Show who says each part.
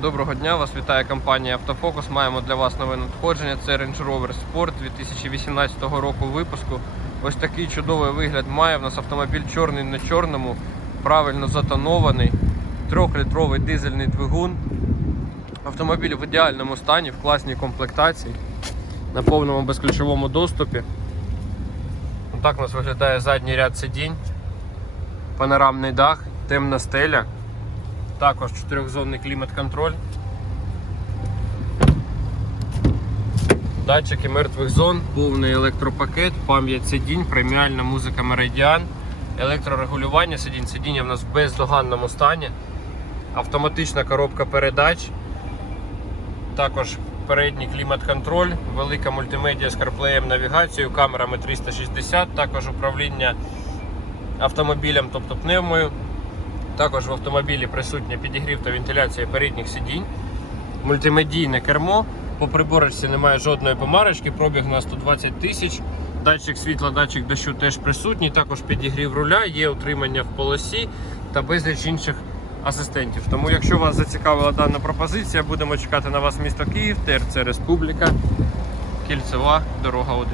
Speaker 1: Доброго дня, вас вітає компанія Автофокус. Маємо для вас нове надходження. Це Range Rover Sport 2018 року випуску. Ось такий чудовий вигляд має. В нас автомобіль чорний на чорному, правильно затонований, трьохлітровий дизельний двигун. Автомобіль в ідеальному стані, в класній комплектації, на повному безключовому доступі. Так у нас виглядає задній ряд сидінь, панорамний дах, темна стеля. Також чотирьохзонний клімат-контроль. Датчики мертвих зон, повний електропакет, пам'ять сидінь, преміальна музика Meridian, електрорегулювання сидінь. Сидіння в нас в бездоганному стані. Автоматична коробка передач. Також передній клімат-контроль, велика мультимедіа з CarPlay, навігацією, камерами 360, також управління автомобілем, тобто пневмою. Також в автомобілі присутня підігрів та вентиляція передніх сидінь, мультимедійне кермо. По приборочці немає жодної помарочки, пробіг на 120 тисяч. Датчик світла, датчик дощу теж присутній. Також підігрів руля, є утримання в полосі та безліч інших асистентів. Тому, якщо вас зацікавила дана пропозиція, будемо чекати на вас місто Київ, ТРЦ Республіка, Кільцева, дорога 1.